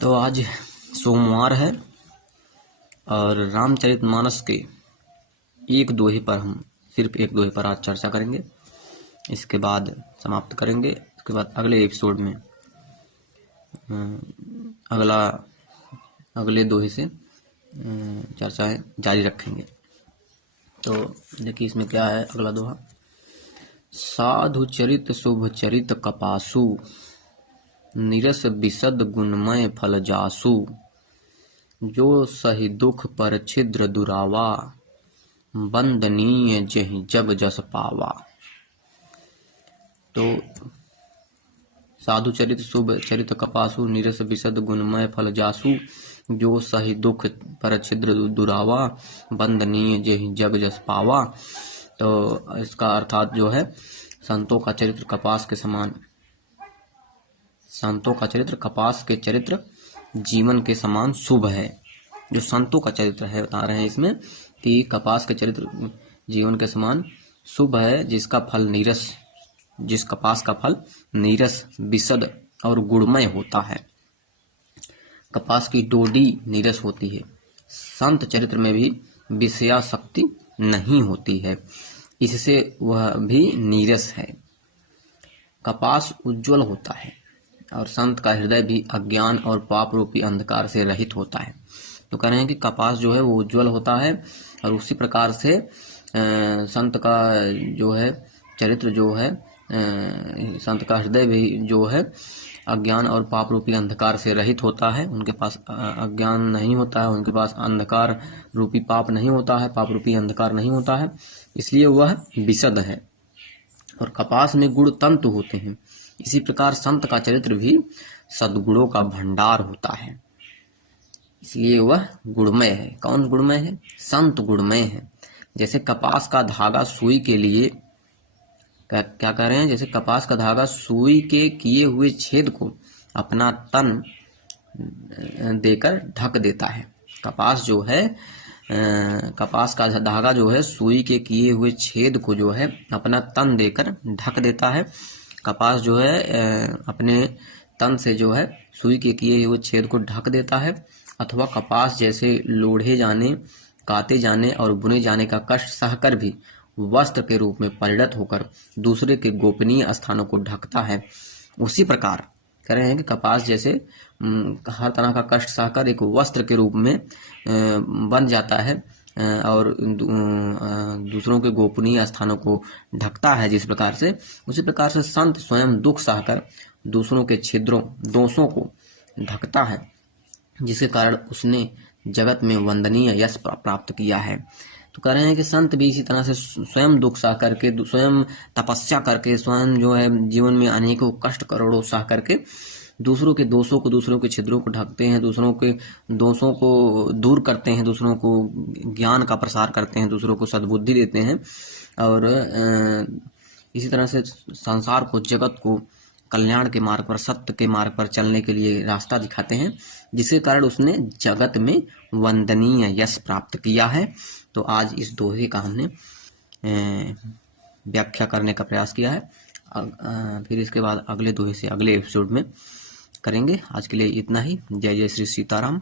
तो आज सोमवार है और रामचरितमानस के एक दोहे पर हम सिर्फ एक दोहे पर आज चर्चा करेंगे। इसके बाद समाप्त करेंगे। इसके बाद अगले एपिसोड में अगले दोहे से चर्चाएं जारी रखेंगे। तो देखिए इसमें क्या है अगला दोहा। साधु चरित शुभ चरित कपासु, निरस बिसद गुणमय फल जासु। जो सही दुख पर छिद्र दुरावा, वंदनीय जहि जग जस पावा। तो साधु चरित शुभ चरित कपासु, निरस बिसद गुणमय फल जासु। जो सही दुख पर छिद्र दुरावा, वंदनीय जहि जग जस पावा। तो इसका अर्थात जो है संतों का चरित्र कपास के समान, संतों का चरित्र कपास के चरित्र जीवन के समान शुभ है। जो संतों का चरित्र है बता रहे हैं इसमें कि कपास के चरित्र जीवन के समान शुभ है, जिसका फल नीरस, जिस कपास का फल नीरस बिसद और गुणमय होता है। कपास की डोडी नीरस होती है। संत चरित्र में भी विषयाशक्ति नहीं होती है, इससे वह भी नीरस है। कपास उज्जवल होता है और संत का हृदय भी अज्ञान और पाप रूपी अंधकार से रहित होता है। तो कह रहे हैं कि कपास जो है वो उज्जवल होता है और उसी प्रकार से संत का जो है चरित्र जो है, संत का हृदय भी जो है अज्ञान और पाप रूपी अंधकार से रहित होता है। उनके पास अज्ञान नहीं होता है, उनके पास अंधकार रूपी पाप नहीं होता है, पाप रूपी अंधकार नहीं होता है, इसलिए वह विशद है। और कपास में गुण तंतु होते हैं। इसी प्रकार संत का चरित्र भी सद्गुणों का भंडार होता है, इसलिए वह गुणमय है। कौन गुणमय है? संत गुणमय है। जैसे कपास का धागा सुई के लिए क्या कह रहे हैं, जैसे कपास का धागा सुई के किए हुए छेद को अपना तन देकर ढक देता है। कपास जो है, कपास का धागा जो है सुई के किए हुए छेद को जो है अपना तन देकर ढक देता है। कपास जो है अपने तन से जो है सुई के किए हुए छेद को ढक देता है। अथवा कपास जैसे लोढ़े जाने, काते जाने और बुने जाने का कष्ट सहकर भी वस्त्र के रूप में परिणत होकर दूसरे के गोपनीय स्थानों को ढकता है। उसी प्रकार कह रहे हैं कि कपास जैसे हर तरह का कष्ट सहकर एक वस्त्र के रूप में बन जाता है और दूसरों के गोपनीय स्थानों को ढकता है, जिस प्रकार से उसी प्रकार से संत स्वयं दुख सहकर दूसरों के छिद्रों दोषों को ढकता है, जिसके कारण उसने जगत में वंदनीय यश प्राप्त किया है। तो कह रहे हैं कि संत भी इसी तरह से स्वयं दुख सह करके, स्वयं तपस्या करके, स्वयं जो है जीवन में अनेकों कष्ट करोड़ों सह करके दूसरों के दोषों को, दूसरों के छिद्रों को ढकते हैं, दूसरों के दोषों को दूर करते हैं, दूसरों को ज्ञान का प्रसार करते हैं, दूसरों को सद्बुद्धि देते हैं और इसी तरह से संसार को, जगत को कल्याण के मार्ग पर, सत्य के मार्ग पर चलने के लिए रास्ता दिखाते हैं, जिसके कारण उसने जगत में वंदनीय यश प्राप्त किया है। तो आज इस दोहे का हमने व्याख्या करने का प्रयास किया है। फिर इसके बाद अगले दोहे से अगले एपिसोड में करेंगे। आज के लिए इतना ही। जय जय श्री सीताराम।